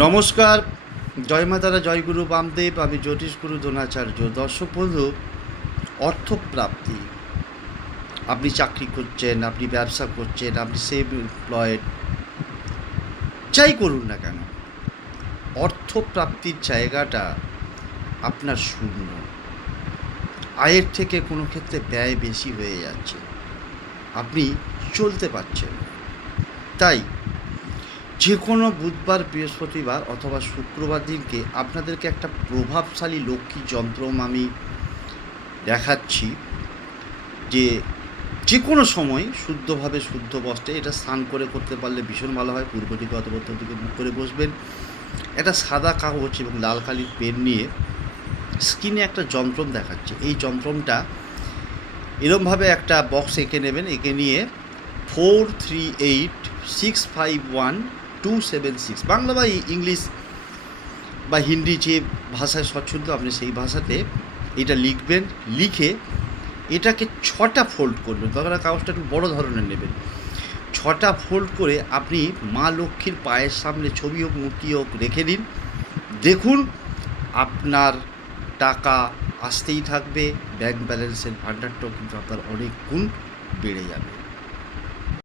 নমস্কার, জয় মাতারা, জয় গুরু বামদেব। আমি জ্যোতিষগুরু দ্রোণাচার্য। দর্শক বন্ধু, অর্থপ্রাপ্তি, আপনি চাকরি করছেন, আপনি ব্যবসা করছেন, আপনি সেলফ এমপ্লয়েড, যাই করুন না কেন, অর্থপ্রাপ্তির জায়গাটা আপনার শূন্য। আয়ের থেকে কোনো ক্ষেত্রে ব্যয় বেশি হয়ে যাচ্ছে, আপনি চলতে পারছেন না। তাই যে কোনো বুধবার, বৃহস্পতিবার অথবা শুক্রবার দিনকে আপনাদেরকে একটা প্রভাবশালী লক্ষ্মী যন্ত্র আমি দেখাচ্ছি, যে কোনো সময় শুদ্ধভাবে শুদ্ধ বস্ত্রে এটা স্নান করে করতে পারলে ভীষণ ভালো হয়। পূর্ব দিকে অথবা উত্তর দিকে মুখ করে বসবেন, একটা সাদা কাগজ এবং লাল কালির পেন নিয়ে স্ক্রিনে একটা যন্ত্রম দেখাচ্ছে। এই যন্ত্রমটা এরমভাবে একটা বক্স এঁকে নেবেন, এঁকে নিয়ে 438651 276, বাংলা বা ইংলিশ বা হিন্দি যে ভাষায় স্বচ্ছন্দ আপনি সেই ভাষাতে এটা লিখবেন। লিখে এটাকে 6টা ফোল্ড করবেন, তখন কাগজটা একটু বড়ো ধরনের নেবেন। 6টা ফোল্ড করে আপনি মা লক্ষ্মীর পায়ের সামনে ছবি হোক, মূর্তি হোক রেখে দিন। দেখুন আপনার টাকা আসতেই থাকবে, ব্যাংক ব্যালেন্সের ভাণ্ডারটাও কিন্তু আপনার অনেক গুণ বেড়ে যাবে।